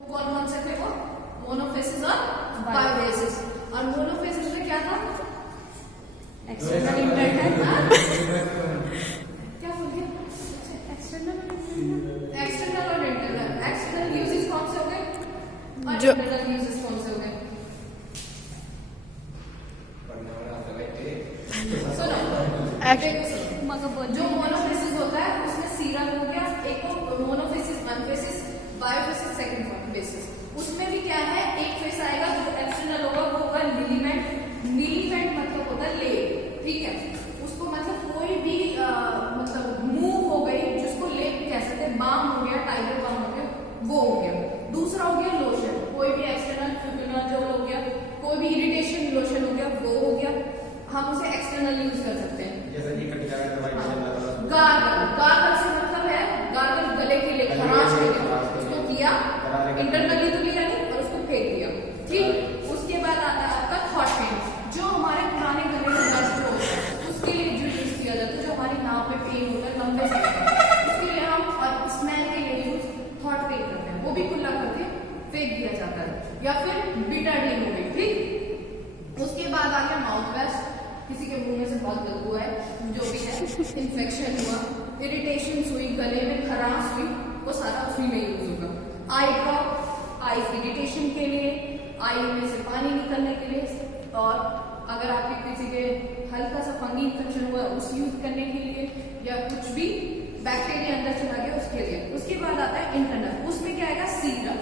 कौन कौन से थे वो? मोनोफेसिस और बायोफेसिस। और मोनोफेसिस में क्या था? External internal. क्या बोल गया? एक्सटर्नल और इंटरनल। एक्सटर्नल यूजेस कौन से हो गए और इंटरनल यूजेस कौन से हो गए? सुनो, जो मोनोफेसिस होता है उसमें सीरम हो गया, एक तो मोनोफेसिस वन फेसिस, बायोफेसिस सेकंड फेसिस। उसमें भी क्या है, एक फेस आएगा जो एक्सटर्नल होगा, वो होगा लीलीमेंट। लीलीमेंट मतलब होता है लेग, ठीक है। उसको मतलब कोई भी मतलब मूव हो गई जिसको लेग कह सकते हैं, बाम हो गया, टाइगर बाम हो गया, वो हो गया। दूसरा हो गया लोशन, कोई भी एक्सटर्नल जो हो गया, कोई भी इरिटेशन लोशन हो गया, वो हो गया, हम उसे एक्सटर्नल यूज कर सकते हैं। गार्गल, गार्गल से मतलब है गार्गल गले के लिए, खराश के लिए, उसको किया इंटरनली तो लिया नहीं और उसको फेंक दिया, ठीक। उसके बाद आता है आपका थॉट पेन, जो हमारे पुराने गले में दर्द होता है उसके लिए जो यूज किया जाता है, जो हमारे यहाँ पे पेन होता है लंबे समय तक, उसके लिए हम और स्मेल के लिए यूज थॉट पेन करते हैं, वो भी कुल्ला करके फेंक दिया जाता है। या फिर बीटाडीन हो गई, ठीक। उसके बाद आ गया माउथ वॉश, किसी के मुंह में से बहुत गंद हुआ है, जो भी है, इन्फेक्शन हुआ, इरिटेशन हुई, गले में खराश हुई, वो सारा उसी में यूज होगा। आई ड्रॉप, आई इरिटेशन के लिए, आई में से पानी निकलने के लिए, और अगर आपके किसी के हल्का सा फंगी इन्फेक्शन हुआ उस यूज करने के लिए, या कुछ भी बैक्टीरिया अंदर चला गया उसके लिए। उसके बाद आता है इंटरनल, उसमें क्या आएगा, सीरम,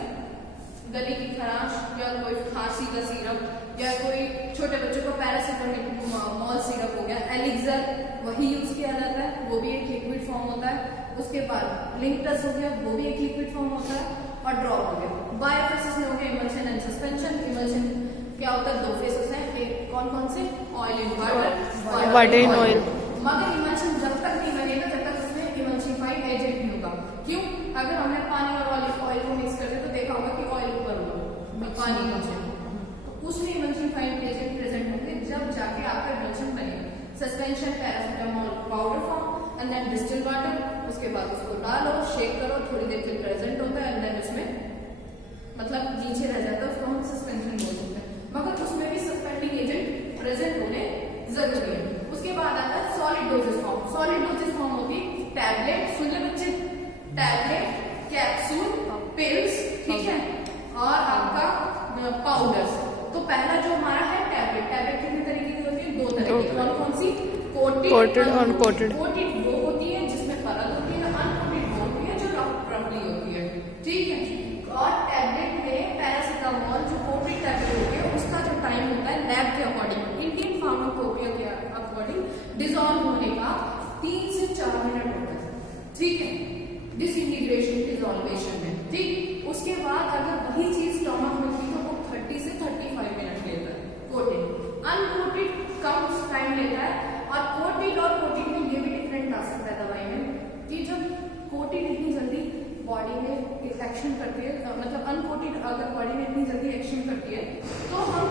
गले की खराश या कोई खांसी का सीरप, या कोई छोटे बच्चों को पैरासिटामोल सिरप हो गया, एलिक्सर वही यूज किया जाता है, वो भी एक लिक्विड फॉर्म होता है। उसके बाद लिंकटस हो गया, वो भी एक लिक्विड फॉर्म होता है, और ड्रॉप हो गया। बायोफेसिस में हो गया इमल्शन एंड सस्पेंशन। इमल्शन क्या होता है, दो फेसेस हैं, एक कौन कौन से, oil in water, water in oil. मगर इमल्शन जब तक नहीं बनेगा जब तक उसमें इमल्शिफाइड एजेंट नहीं होगा। क्यों? अगर हमने पानी और ऑयल को मिक्स करते तो देखा होगा कि ऑयल ऊपर होगा, पानी नीचे, उसमें इमल्शिफाइड एजेंट प्रेजेंट होंगे, जब जाके आपका इमल्शन बनेगा। Suspension paracetamol powder form and then distil water, उसके बाद उसको डालो, शेक करो, थोड़ी देर फिर प्रेजेंट होता है, एंड देन उसमें मतलब नीचे रह जाता है, उसको हम सस्पेंशन बोल सकते हैं। मगर उसमें भी सस्पेंडिंग एजेंट प्रेजेंट होने जरूरी है। उसके बाद आता है solid doses form. Solid doses form होती है टैबलेट, सुन ले बच्चे, टैबलेट, कैप्सूल, पिल्स, ठीक है, और आपका पाउडर्स। तो पहला जो हमारा है टैबलेट, टैबलेट कितने तरीके की होती है, दो तरह की। कौन कौन सी, कोटेड और अनकोटेड। कोटेड वो होती है जिसमें परत होती है, अनकोटेड वो होती है जो रफली होती है, ठीक है। और टैबलेट में पैरासिटामोल जो कोटेड टैबलेट होती है उसका जो टाइम होता है लैब के अकॉर्डिंग, इंडियन फार्माकोपिया के अकॉर्डिंग डिसॉल्व होने का 3 से 4 मिनट होता है, ठीक है, डिसइंटीग्रेशन डिसॉल्वेशन में, ठीक। उसके बाद अगर वही चीज स्टमक में थी तो वो 30 से 35 मिनट लेता है कोटेड। अनकोटेड कम टाइम लेता है। और कोटेड और कोटेड में ये भी डिफरेंट आ सकता है दवाई में, कि जब कोटेड इतनी जल्दी बॉडी में एक्शन करती है, मतलब अनकोटेड अगर बॉडी में इतनी जल्दी एक्शन करती है तो हम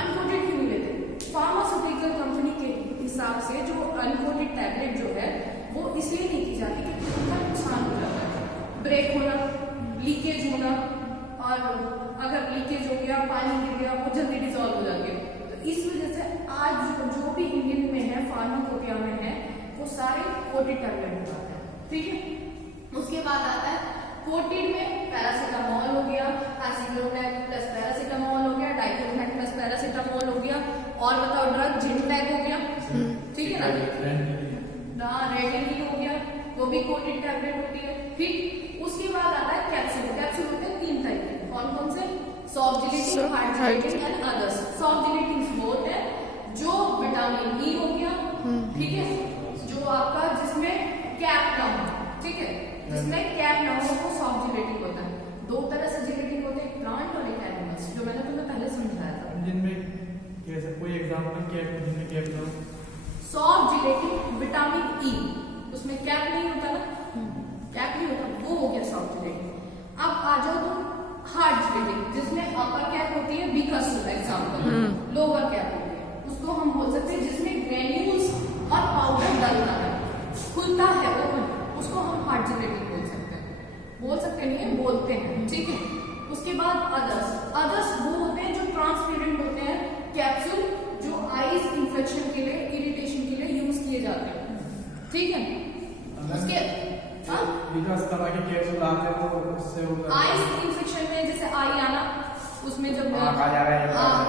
अनकोटेड क्यों नहीं लेते। फार्मास्यूटिकल कंपनी के हिसाब से जो अनकोटेड टैबलेट जो है वो इसलिए नहीं की जाती कि उनका नुकसान हो जाता है, ब्रेक होना, लीकेज होना, और अगर लीकेज हो गया, पानी गिर गया, वो जल्दी डिसॉल्व हो जाती है। तो इस वजह से आज जो भी इंडियन में है, फार्माकोपिया में है, वो सारे कोटेड टैबलेट होते हैं, ठीक है। उसके बाद आता है कोटेड में पैरासिटामोल हो गया, एसिक्लोनेट प्लस पैरासिटामोल हो गया, डाइक्लोफेनेक प्लस पैरासिटामोल हो गया, और बताओ ड्रग जिनपैक हो गया, ठीक है ना, रेटिनिल हो गया, वो भी कोटेड टैबलेट होती है, ठीक। उसके बाद आता है कैप्सूल। कैप्सूल होते हैं 3 टाइप के, कौन कौन से, soft gelatin, hard gelatin and others. Soft gelatin वो है जो विटामिन ई हो गया, ठीक है, जो आपका जिसमें कैप ना हो, ठीक है, जिसमें कैप ना हो वो सॉफ्ट जिलेटिन होता है। 2 तरह से जिलेटिन होते हैं, प्लांट और एक एनिमल्स, जो मैंने तुम्हें पहले समझाया था। जिनमें कैसे कोई एग्जांपल कैप, जिनमें कैप ना हो, सॉफ्ट जिलेटिन विटामिन ई, उसमें कैप नहीं होता ना, कैप नहीं होता, वो हो गया सॉफ्ट जिलेटिन। अब आ जाओ तुम हार्ड जिलेटिन, जिसमें अपर कैप होती है, बीकासुल एग्जांपल, लोअर कैप होती है, उसको हम बोल सकते हैं जिसमें ग्रेन्यूल्स और पाउडर डलता है, खुलता है ओपन, उसको हम हार्ड जिलेटिन बोल सकते हैं, नहीं है, बोलते हैं, ठीक है। उसके बाद अदर्स वो होते हैं जो ट्रांसपेरेंट होते हैं कैप्सूल, जो आईज इंफेक्शन के लिए, इरिटेशन के लिए यूज किए जाते हैं, ठीक है। उसके अस्थमा के कैप्सूल आते हैं तो उससे आईज इंफेक्शन में जैसे आई आना, उसमें जब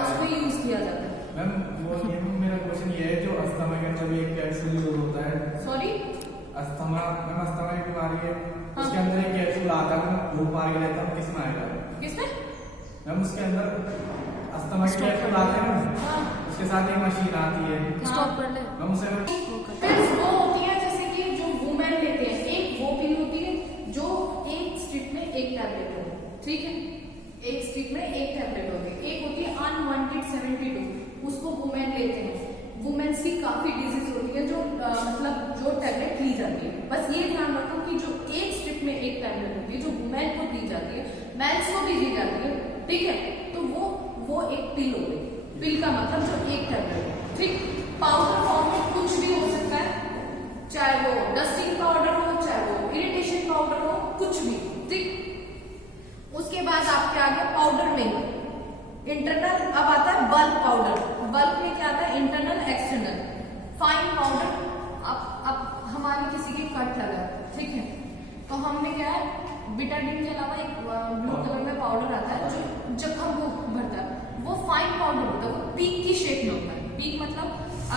उसमें यूज किया जाता है। मैम वो मेरा क्वेश्चन ये है, जो अस्थमा के अंदर भी एक कैप्सूल यूज होता है, सॉरी अस्थमा की बीमारी है, उसके अंदर एक कैप्सूल आता है, धूप आ गया था, किसमें आएगा? किसमें? मैम उसके अंदर अस्थमा के कैप्सूल आते हैं, उसके साथ एक मशीन आती है, स्टॉप कर ले मैम उसे पिल्स वो होती है जैसे कि जो वुमेन लेते हैं, एक वो पिल होती है जो एक स्ट्रिप में एक टैबलेट होती है, ठीक है, एक स्ट्रिप में एक टैबलेट होती है। एक होती है अनवांटेड 72, उसको वुमेन लेते हैं। वुमेन्स की काफी डिजीज होती है जो मतलब जो टैबलेट ली जाती है। बस ये ध्यान रखो कि जो एक स्ट्रिप में एक टैबलेट होती है जो वुमेन को दी जाती है, मेंस को भी दी जाती है, ठीक है, तो वो एक पिल हो गई। पिल का मतलब जो एक टैबलेट है, ठीक। पाउडर फॉर्म में कुछ भी हो सकता है, चाहे वो डस्टिंग पाउडर हो, चाहे वो इरिटेशन पाउडर हो, कुछ भी, ठीक। उसके बाद आपके आगे पाउडर में इंटरनल, अब आता है बल्क पाउडर। बल्क में क्या आता है? Internal, external. फाइन पाउडर, अब हमारे किसी के कट लगा, ठीक है, तो हमने क्या है, बिटाडीन के अलावा एक ब्लू कलर में पाउडर आता है जो जख्म को भरता है, वो फाइन पाउडर होता है, वो पीक की शेप में होता है। पीक मतलब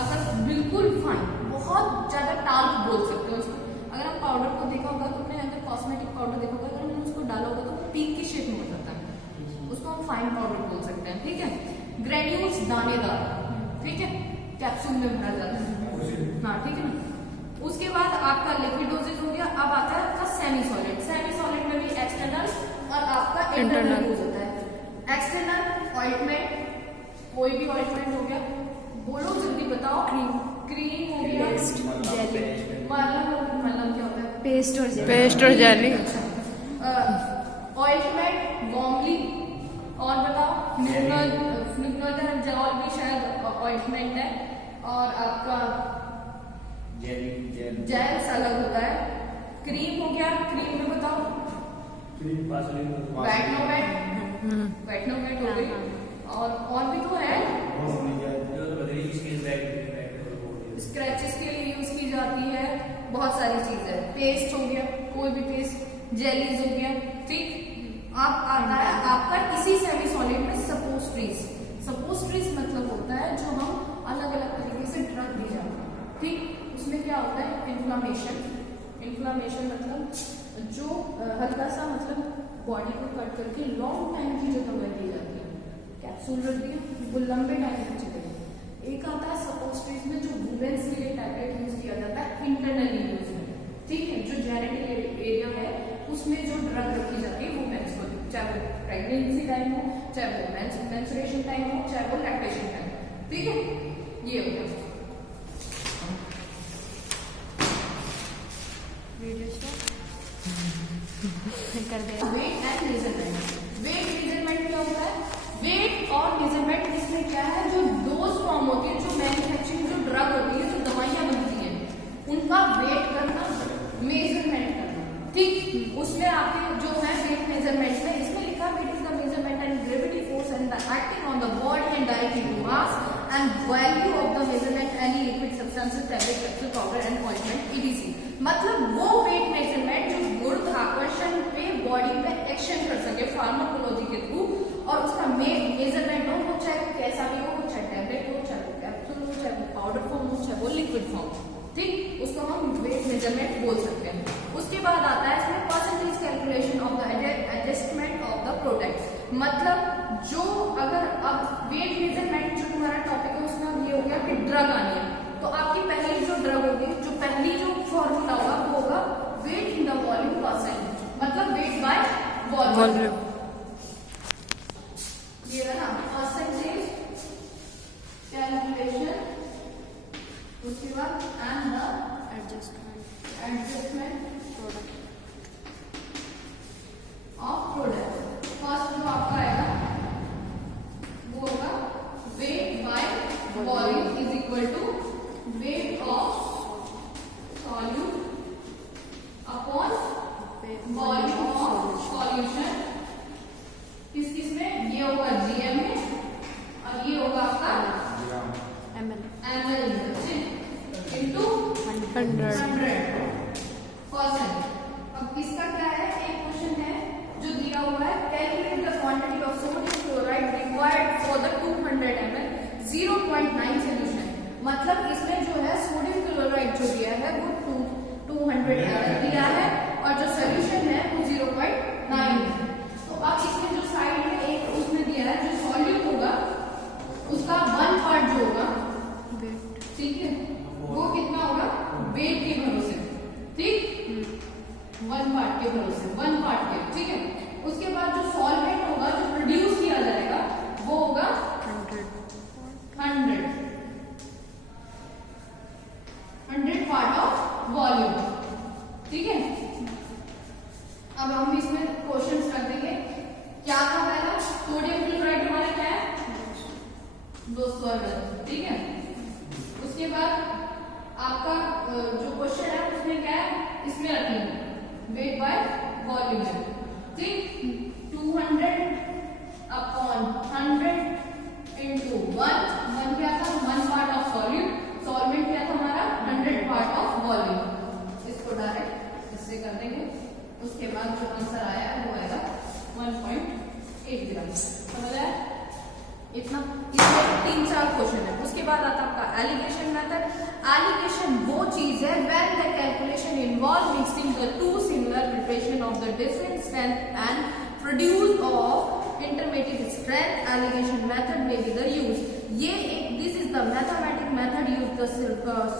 अगर बिल्कुल फाइन, बहुत ज्यादा टाल्क बोल सकते हो उसको। अगर आप पाउडर को देखा होगा, तुमने अगर कॉस्मेटिक पाउडर देखा होगा, अगर मैंने उसको डाला होगा तो पीक की शेप में हो जाता है, उसको हम फाइन पाउडर बोल सकते हैं, ठीक है। ग्रेन्यूल्स दानेदार, ठीक है, कैप्सूल में भरा जाता है, हाँ, ठीक है ना। उसके बाद आपका लिक्विड डोजेज हो गया। अब आता है आपका सेमी सॉलिड। सेमी सॉलिड में भी एक्सटर्नल और आपका इंटरनल यूज होता है। एक्सटर्नल ऑइंटमेंट, कोई भी ऑइंटमेंट हो गया, बोलो जल्दी बताओ। क्रीम हो गया, मलम क्या होता है? पेस्ट और जेली। ऑइंटमेंट, वॉर्मली, और बताओ फिनोइडाजोल भी शायद ऑइंटमेंट है, और आपका जेल अलग होता है। क्रीम हो गया, क्रीम में बताओ वेटनोवेट हो गई, और भी तो है, स्क्रैचेस के लिए यूज की जाती है, बहुत सारी चीजें। पेस्ट हो गया, कोई भी पेस्ट, जेलीज हो गया, ठीक। आप आता है आपका इसी सेमी सॉलिड में सपोस्ट्रीज। सपोस्ट्रीज मतलब होता है जो हम अलग अलग तरीके से ड्रग दी जाती है, ठीक। उसमें क्या होता है? इन्फ्लामेशन मतलब जो हल्का सा मतलब बॉडी को कट करके लॉन्ग टाइम की जो दवाई दी जाती है, कैप्सूल रखती है, वो लंबे टाइम तक चलेगी। एक आता है सपोस्ट्रीज में जो वुमेन्स के लिए टैबलेट यूज किया जाता है इंटरनली यूज में, ठीक है, जो जेनेटिक एरिया है उसमें जो ड्रग रखी जाती है वुमेन्स को, चाहे वो प्रेगनेंसी टाइम हो, चाहे वो मेंस्ट्रुएशन टाइम हो, चाहे वो लैक्टेशन टाइम, ठीक है। ये हो गया। कर दे। Weight and measurement. Weight measurement क्या होता है? वेट और मेजरमेंट इसमें क्या है, जो डोज फॉर्म होती है, जो मैन्युफैक्चरिंग जो ड्रग होती है, जो दवाइयां बनती हैं, उनका वेट करना, मेजरमेंट करना, ठीक। उसमें आपके जो है वेट मेजरमेंट में इसमें लिखा weight is the measurement and gravity force and the acting on the body and directly to mass and value of the measurement any liquid substances, tablet, capsule, powder and ointment etc। मतलब वो weight measurement जो गुरुत्वाकर्षण पे body पे action कर सके pharmacology के through, और उसका मेजरमेंट हो, वो चाहे कैसा भी हो, चाहे टैबलेट हो, चाहे वो कैप्सूल हो, चाहे वो पाउडर फॉर्म हो, चाहे वो लिक्विड फॉर्म, ठीक। उसको हम वेट मेजरमेंट बोल सकते हैं। उसके बाद आता है इसमें percentage calculation of the adjustment of the product. मतलब जो अगर अब वेट मेजरमेंट जो तुम्हारा टॉपिक है उसमें अब ये हो गया कि ड्रग आनी है, तो आपकी पहली जो ड्रग होगी, जो पहली जो फॉर्मूला होगा वो होगा weight in the volume percent, मतलब वेट बाय वॉल्यूम। ये रहा परसेंटेज कैलकुलेशन। उसके बाद and the adjustment of product. First जो आपका आएगा वो होगा weight by volume is equal to weight of solute upon volume of solution 100 question. अब इसका क्या है, एक क्वेश्चन है जो दिया हुआ है, calculate the quantity of sodium chloride required for the 200 ml 0.9 solution. मतलब इसमें जो है सोडियम क्लोराइड जो दिया है वो 200 ml दिया है और जो सोल्यूशन है वो 0.9 है। तो अब इसमें जो साइड में एक उसमें दिया है जो सॉल्यूट होगा उसका 1 पार्ट जो होगा, ठीक है, वो कितना होगा, वेट के भरोसे, ठीक, 1 पार्ट के भरोसे, 1 पार्ट के, ठीक है। उसके बाद जो सॉल्वेंट होगा जो प्रोड्यूस किया जाएगा वो होगा 100 पार्ट ऑफ वॉल्यूम, ठीक है। अब हम इसमें क्वेश्चंस कर देंगे। क्या था पहला, सोडियम क्लोराइड हमारा क्या है 200 ml, ठीक है। उसके बाद आपका जो क्वेश्चन है उसमें क्या है, इसमें रखेंगे वेट बाय वॉल्यूम है, ठीक, 200 अपॉन 100 इंटू 1 क्या था, 1 पार्ट ऑफ सॉल्यूट, सॉल्वेंट क्या था हमारा 100 पार्ट ऑफ वॉल्यूम। इसको डायरेक्ट इससे कर देंगे। उसके बाद जो आंसर आया वो आएगा 1.8 ग्राम। समझ आया इतना। इसमें 3-4 क्वेश्चन है। उसके बाद आता है आपका एलिगेशन मेथड। एलिगेशन वो चीज है when the calculation involve mixing the two similar preparation of the different strength and produce of intermediate strength. Alligation method में बी द यूज, ये एक this is the mathematic method use the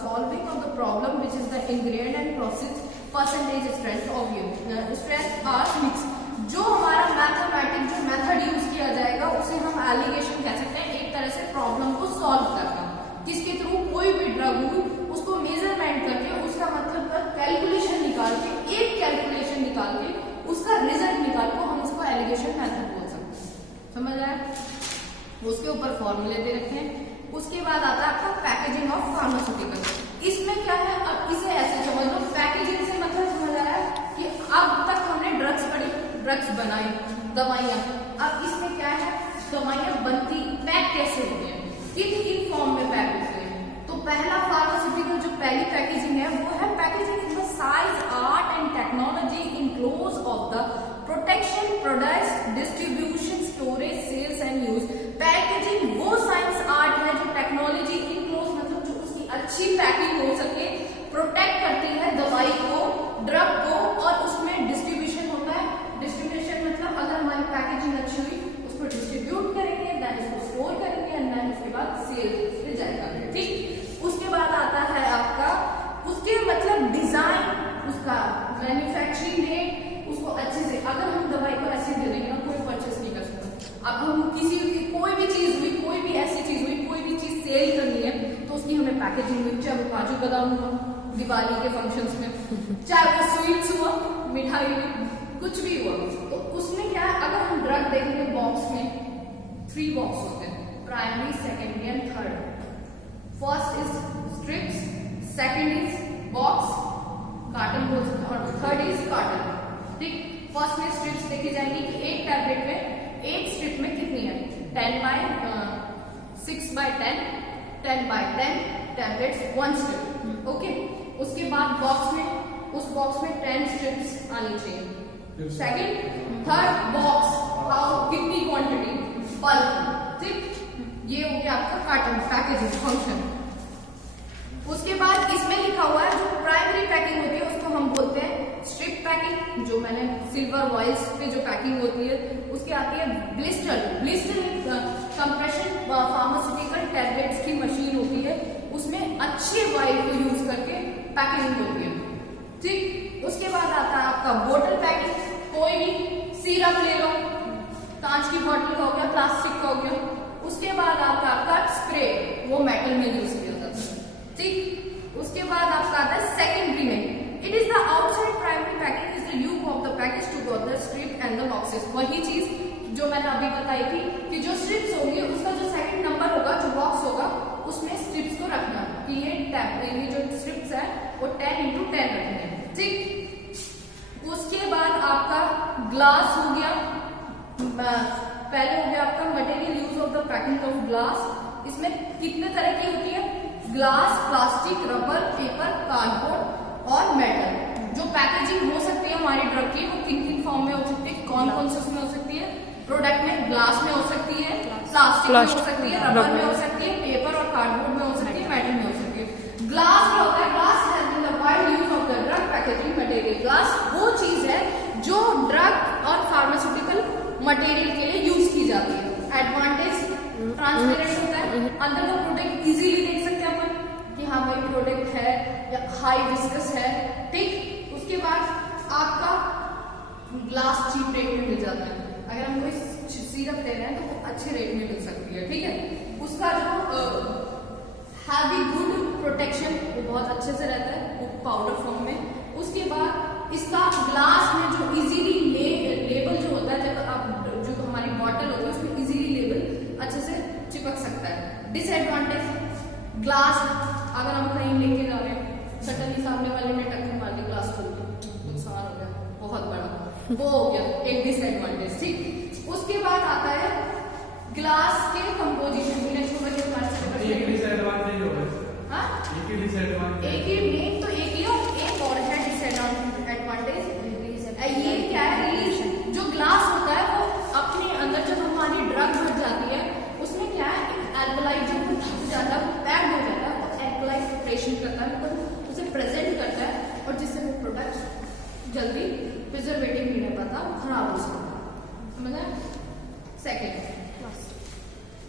solving of the problem which is the ingredient and process percentage strength of you strength are mix. जो हमारा mathematic जो method use किया जाएगा उसे हम एलिगेशन कह सकते हैं, एक तरह से प्रॉब्लम को सॉल्व करना, जिसके थ्रू कोई भी ड्रग हो उसको मेजरमेंट करके उसका मतलब का कैलकुलेशन निकाल के, एक कैलकुलेशन निकाल के उसका रिजल्ट निकाल को हम उसको एलिगेशन मेथड बोल सकते हैं। समझ आया। उसके ऊपर फॉर्मूले दे रखे हैं। उसके बाद आता है आपका पैकेजिंग ऑफ फार्मास्यूटिकल। इसमें क्या है, अब इसे ऐसे समझ लो, पैकेजिंग से मतलब समझ आया कि अब तक हमने ड्रग्स पढ़ी, ड्रग्स बनाई, दवाइयाँ, अब इसमें क्या है, दवाइयाँ बनती पैक कैसे होती है, किन फॉर्म में पैक होती है। तो पहला फार्मास्यूटिकल जो पहली पैकेजिंग है वो है packaging in the size art and technology in close of the protection products distribution storage sales and use. Packaging वो साइंस आर्ट है जो टेक्नोलॉजी इन क्लोज मतलब जो उसकी अच्छी पैकिंग हो सके, प्रोटेक्ट करती है दवाई को, ड्रग को, और उसमें डिस्ट्रीब्यूशन होता है। डिस्ट्रीब्यूशन मतलब अगर हमारी पैकेजिंग अच्छी हुई उसको डिस्ट्रीब्यूट करेंगे, देन इसको स्टोर करेंगे एंड देन उसके बाद सेल पे जाएगा, ठीक। उसके बाद आता है आपका उसके मतलब डिजाइन, उसका मैन्युफैक्चरिंग डेट, उसको अच्छे से, अगर हम दवाई को ऐसे दे देंगे ना कोई परचेस नहीं कर सकता। अब हम किसी की कोई भी चीज हुई, कोई भी ऐसी चीज हुई, कोई भी चीज सेल करनी है तो उसकी हमें पैकेजिंग हुई, चाहे वो काजू बादाम हुआ दिवाली के फंक्शंस में, चाहे वो स्वीट्स हुआ, मिठाई हुई, कुछ भी हुआ, तो उसमें क्या है, अगर हम ड्रग देखेंगे बॉक्स में 3 बॉक्स होते हैं, primary, secondary and third. First is strips, second is box, carton बोल सकते हैं, और थर्ड इज कार्टन, ठीक। फर्स्ट में स्ट्रिप्स देखी जाएंगी कि एक टैबलेट में, एक स्ट्रिप में कितनी है, 6/10, 10/10 टैबलेट्स 1 स्ट्रिप, ओके। उसके बाद बॉक्स में, उस बॉक्स में 10 स्ट्रिप्स आनी चाहिए। सेकंड, थर्ड बॉक्स, हाउ कितनी क्वांटिटी, बल्क, ठीक। ये हो गया आपका कार्टन पैकेजिंग फंक्शन। उसके बाद इसमें लिखा हुआ है जो प्राइमरी पैकिंग होती है उसको हम बोलते हैं स्ट्रिप पैकिंग, जो मैंने सिल्वर वॉइल्स पे जो पैकिंग होती है उसकी आती है blister. Blister compression pharmaceutical tablets की मशीन होती है, उसमें अच्छे वॉइल को यूज करके पैकिंग होती है, ठीक। उसके बाद आता है आपका बोतल पैकिंग, कोई भी सिरप ले लो, कांच की बोतल का हो गया, प्लास्टिक का हो गया। उसके बाद आपका कट स्प्रे, वो मेटल में यूज किया जाता है, ठीक। उसके बाद आपका आता है सेकेंडरी में, it is the outside primary packing is the use of the package to go the strip and the boxes. वही चीज जो मैंने अभी बताई थी कि जो स्ट्रिप्स होंगी उसका जो सेकंड नंबर होगा, जो बॉक्स होगा, उसमें स्ट्रिप्स को रखना कि ये जो स्ट्रिप्स है वो 10x10 रखने, ठीक। उसके बाद आपका ग्लास हो गया, पहले हो गया आपका material use of the packing of glass. इसमें कितने तरह की होती है, glass, plastic, rubber, paper, cardboard और मेटल। जो पैकेजिंग हो सकती है हमारी ड्रग की वो किन किन फॉर्म में हो सकती है, कौन कौन से उसमें हो सकती है, प्रोडक्ट में ग्लास में हो सकती है, प्लास्टिक में हो सकती है, रबर में हो सकती है, पेपर और कार्डबोर्ड में हो सकती है, मेटल में हो सकती है। ग्लास क्या होता है, glass has been the wide use of the drug packaging material. Glass वो चीज है जो ड्रग और फार्मास्यूटिकल मटेरियल के लिए यूज की जाती है। एडवांटेज ट्रांसपेरेंट होता है, अंदर का प्रोडक्ट इजीली देख सकते हैं अपन कि हाँ भाई प्रोडक्ट है या हाई विस्कस है, ठीक। उसके बाद आपका ग्लास चीप रेट में मिल जाता है, अगर हम कोई सिरप ले रहे हैं तो वो अच्छे रेट में मिल सकती है, ठीक है। उसका जो हैवी गुड प्रोटेक्शन वो बहुत अच्छे से रहता है पाउडर फॉर्म में। उसके बाद इसका ग्लास में जो इजीली लेबल जो होता है, जब आप जो हमारी बॉटल होती है उसमें इजीली लेबल अच्छे से चिपक सकता है। डिसएडवांटेज ग्लास, अगर हम कहीं लेके जा रहे हैं सडनली सामने वाले ने टक्कर मार दी, ग्लास खोल दी, नुकसान हो गया बहुत बड़ा, वो हो गया एक डिसएडवांटेज, ठीक। उसके बाद आता है ग्लास के कंपोजिशन। एक डिसएडवांटेज होगा, हाँ एक ही डिसएडवांटेज, एक ही मेन तो एक ही एक और है डिसएडवांटेज। ये क्या है, रिलीज जो ग्लास होता है वो अपने अंदर जब हमारी ड्रग भर जाती है उसमें क्या है, एक एल्कलाइड जो ढक जाता है वो पैक हो जाता है, वो एल्कलाइड प्रिपरेशन करता है, तो उसे प्रेजेंट करता है और जिससे वो प्रोडक्ट जल्दी प्रिजर्वेटिव नहीं रह पाता, खराब हो सकता है, समझा। सेकेंड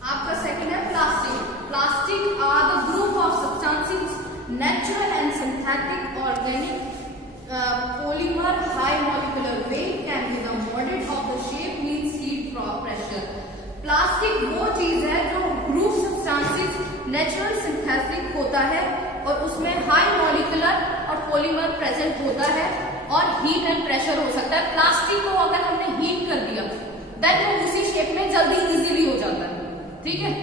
आपका सेकेंड है plastic. Plastic are the group of substances natural and synthetic organic polymer high molecular weight can be the molded of the shape needs heat pressure। Plastic वो चीज है जो ग्रुप सब्सटेंसेस नेचुरल सिंथेटिक होता है और उसमें high molecular और polymer present होता है और हीट एंड प्रेशर हो सकता है। प्लास्टिक को अगर हमने हीट कर दिया देन वो उसी शेप में जल्दी इजीली हो जाता है, ठीक है।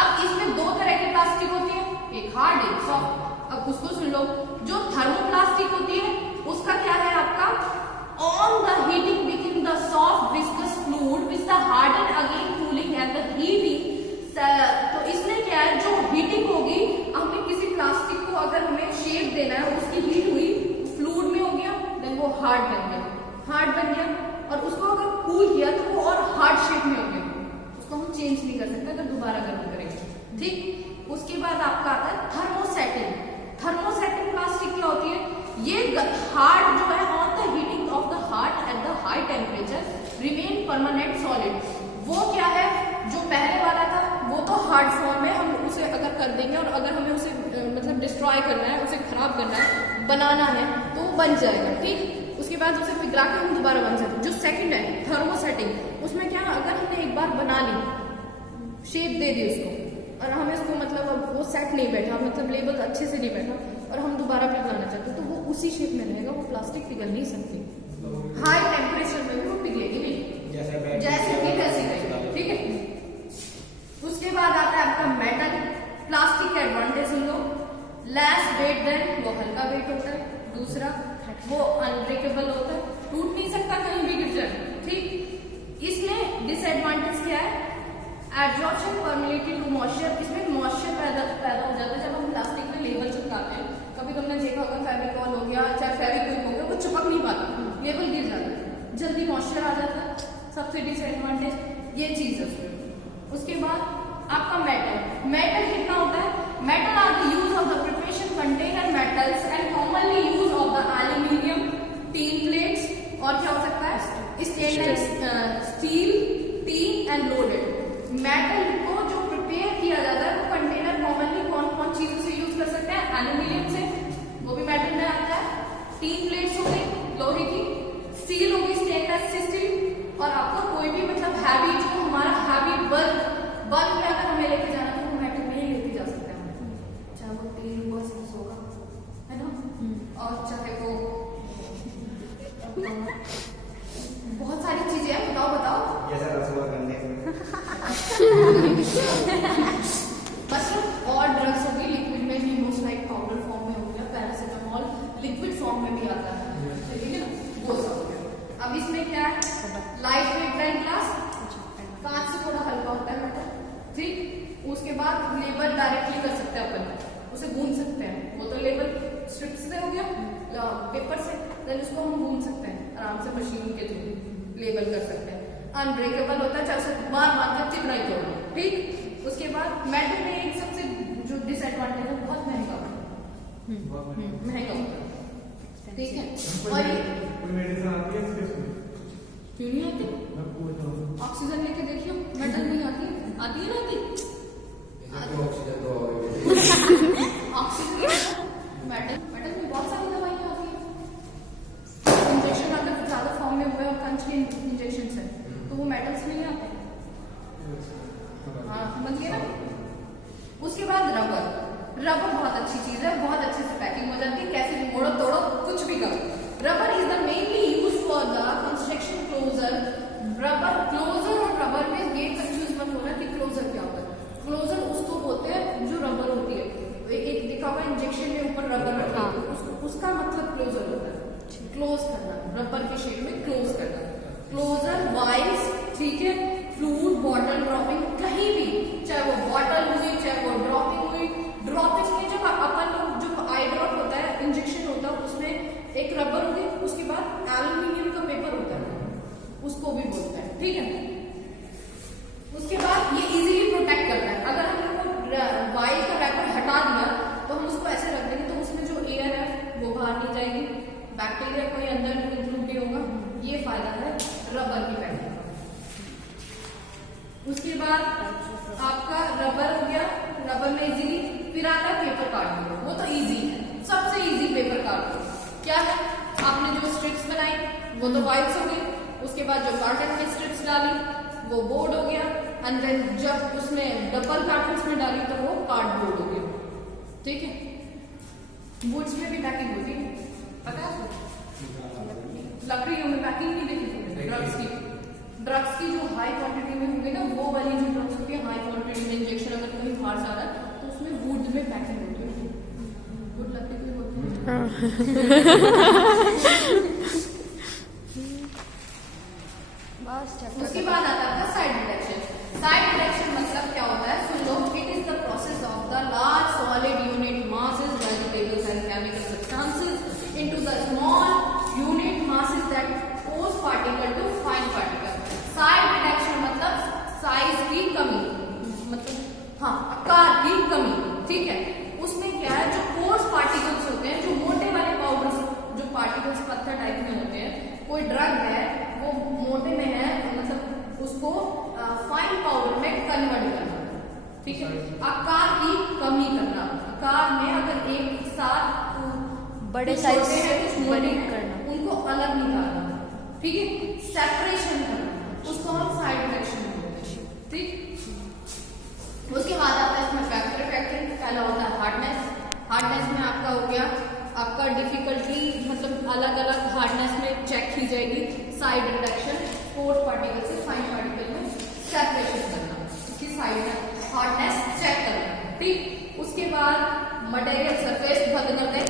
अब इसमें दो तरह की प्लास्टिक होती है, एक हार्ड एक सॉफ्ट। अब उसको सुन लो, जो थर्मोप्लास्टिक होती है उसका क्या है आपका, on the heating become the soft viscous fluid which the harden again cooling and the heating. तो इसमें क्या है, जो हीटिंग होगी, हमने किसी प्लास्टिक को अगर हमें शेप देना है, उसकी हीट हुई, फ्लूइड में हो गया, देन वो हार्ड बन गया, हार्ड बन गया, और उसको अगर कूल किया तो वो और हार्ड शेप में हो गया, उसको हम चेंज नहीं कर सकते अगर दोबारा गर्म करेंगे, ठीक। उसके बाद आपका आता है थर्मोसेटिंग। थर्मोसेटिंग प्लास्टिक क्या होती है, ये हार्ड जो है on the heating of the heart at the high temperature remain permanent solid. वो क्या है, जो पहले वाला था वो तो हार्ड फॉर्म में हम उसे अगर कर देंगे और अगर हमें उसे मतलब डिस्ट्रॉय करना है, उसे खराब करना है, बनाना है तो वो बन जाएगा, ठीक। उसके बाद उसे पिघला के हम दोबारा बन सकते हैं। जो सेकंड है थर्मोसेटिंग, उसमें क्या, अगर हमने एक बार बना ली, शेप दे दी उसको, और हमें उसको मतलब अब वो सेट नहीं बैठा, मतलब लेबल अच्छे से नहीं बैठा, और हम दोबारा पिघलाना चाहते हैं तो वो उसी शेप में रहेगा, वो प्लास्टिक पिघल नहीं सकती। हाई टेम्परेचर में भी वो पिघलेगी नहीं, जैसे कि वैसे ही, ठीक है। उसके बाद आता है आपका मेटल। प्लास्टिक का एडवांटेज सुन लो, लेस वेट देन, वो हल्का वेट होता है, दूसरा वो अनब्रेकेबल होता है, टूट नहीं सकता, कहीं भी गिर जाए, ठीक। इसमें डिसएडवांटेज क्या है, एब्जॉर्प्शन परमिलिटी टू मॉइस्चर। इसमें मॉइस्चर पैदा हो जाता है जब हम प्लास्टिक में लेबल चिपकाते हैं। कभी तुमने देखा होगा फेविकॉल हो गया चाहे फेविक्विक हो गया, वो चिपक नहीं पाता, लेबल गिर जाता है, जल्दी मॉइस्चर आ जाता है, सबसे डिसएडवांटेज ये चीज है उसमें। उसके बाद आपका मेटल। मेटल कितना होता है, metal are the use of the preparation container metals and commonly use of the aluminium, tin plates, और क्या हो सकता है, stainless steel, tin and loaded. Metal को जो प्रिपेयर किया जाता है वो कंटेनर कॉमनली कौन कौन चीजों से यूज कर सकते हैं, एल्यूमिनियम से, वो भी मेटल में आता है, टीन प्लेट्स हो गई लोहे की, स्टील होगी स्टेनलेस स्टील, और आपको कोई भी मतलब हैवी जो हमारा हैवी बल्क में अगर हमें लेके जाना तो वो मेटल में ही लेके जा सकते हैं, चाहे वो टीन होगा, है ना, और चाहे वो बहुत सारी चीजें हैं, बताओ मतलब और ड्रग्स होगी, लिक्विड में भी मोस्ट लाइक पाउडर फॉर्म में हो गया, पैरासिटामोल लिक्विड फॉर्म में भी आता है, ठीक है ना, वो सब हो गया। अब इसमें क्या है, लाइट वेट ब्रांड ग्लास, कांच से थोड़ा हल्का होता है मेटल, ठीक। उसके बाद लेबल डायरेक्टली कर सकते हैं अपन, उसे गूंद सकते हैं। वो तो लेवल स्ट्रिप्स से हो गया, पेपर से, देन उसको हम गूंद सकते हैं आराम से मशीन के थ्रू, लेवल कर सकते हैं। अनब्रेकेबल होता है, चाहे उसे मार मार के चिकनाई करो, ठीक। उसके बाद मेटल में एक सबसे जो डिसएडवांटेज है, बहुत महंगा होता है, ठीक है। और ये कोई मेडिसिन आती है इसके? क्यों नहीं आती? ऑक्सीजन लेके देखियो, मेटल नहीं आती, आती है ना? ऑक्सीजन मेटल में बहुत सारी दवाइयाँ आती है। इंजेक्शन अगर ज्यादा फॉर्म में हुए और कंच के इंजेक्शन है तो वो मेटल्स में नहीं आते। हाँ, समझ गए ना? उसके बाद रबर बहुत अच्छी चीज है, बहुत अच्छे से पैकिंग हो जाती है, कैसे भी मोड़ो तोड़ो कुछ भी करो। Rubber is the mainly use for the construction closure. Rubber closure और रबर में ये कंफ्यूज मत होना कि क्लोजर क्या होता है। क्लोजर उसको बोलते हैं जो रबर होती है, एक देखा होगा इंजेक्शन में ऊपर रबर रखा है, उसका मतलब क्लोजर होता है, क्लोज करना, रबर के शेप में क्लोज करना। क्लोजर वाइज, ठीक है, फ्लूइड बॉटल ड्रॉपिंग, कहीं भी, चाहे वो बॉटल हुई, चाहे वो ड्रॉपिंग हुई, ड्रॉपिंग में जब अपन लोग जो आई ड्रॉप होता है, इंजेक्शन होता है, उसमें एक रबर होती है, उसके बाद एल्यूमिनियम का पेपर होता है, उसको भी बोलते हैं, ठीक है। उसके बाद ये इजीली प्रोटेक्ट करता है। अगर हम वाइल का रैपर हटा दिया तो हम उसको ऐसे रख देंगे तो उसमें जो एयर है वो बाहर नहीं जाएगी, बैक्टीरिया कोई अंदर इंक्लूड नहीं होगा। ये फायदा है रबर की पैकिंग का। उसके बाद आपका रबर हो गया, रबर में इजीली, फिर आता है पेपर कार्ड। वो तो इजी है, सबसे इजी पेपर कार्ड क्या है? आपने जो स्ट्रिप्स बनाई वो तो वाइल्स हो गई, उसके बाद जो कार्टन में स्ट्रिप्स डाली वो बोर्ड हो गया, एंड देन जब उसमें डबल कार्टन्स में डाली तो वो कार्डबोर्ड हो गया, ठीक है। बोर्ड्स में भी पैकिंग होती है, पता है आपको? लकड़ियों में पैकिंग नहीं देखी थी ड्रग्स की जो हाई क्वांटिटी में होंगे ना, वो वाली जो ड्रग्स होती है हाई क्वांटिटी में, इंजेक्शन अगर कहीं बाहर से आ रहा है तो उसमें वुड में पैकिंग होती है, वुड लकड़ी की होती है। उसके बाद आता है आपका साइड डिटेक्शन। साइड डिटेक्शन मतलब क्या होता है? सुन लो, it is the process of the large solid unit masses, vegetables and chemical substances into the small unit masses that cause particle to fine particle। Side detection मतलब size की कमी, मतलब हाँ, आकार की कमी, ठीक है। उसमें क्या है, जो कोर्स पार्टिकल्स होते हैं, जो मोटे वाले पाउडर्स, जो पार्टिकल्स पत्थर टाइप में होते हैं, कोई ड्रग है वो मोटे में है, मतलब उसको फाइन पाउडर में कन्वर्ट करना, ठीक है। आकार की कमी करना, आकार में अगर एक साथ बड़े साइज हैं कुछ मोटे हैं, करना, उनको अलग निकालना, ठीक है, सेपरेशन करना, उसको हम साइड डिटेक्शन बोलते हैं, ठीक। उसके बाद आता है इसमें फैक्टर। पहला होता है हार्डनेस में आपका हो गया आपका डिफिकल्टी, मतलब अलग अलग हार्डनेस में चेक की जाएगी। साइड डिटेक्शन, कोर्स पार्टिकल से फाइन पार्टिकल में सेपरेशन करना, उसकी साइड में हार्डनेस चेक करना, ठीक। उसके बाद मटेरियल सरफेस बंद कर दें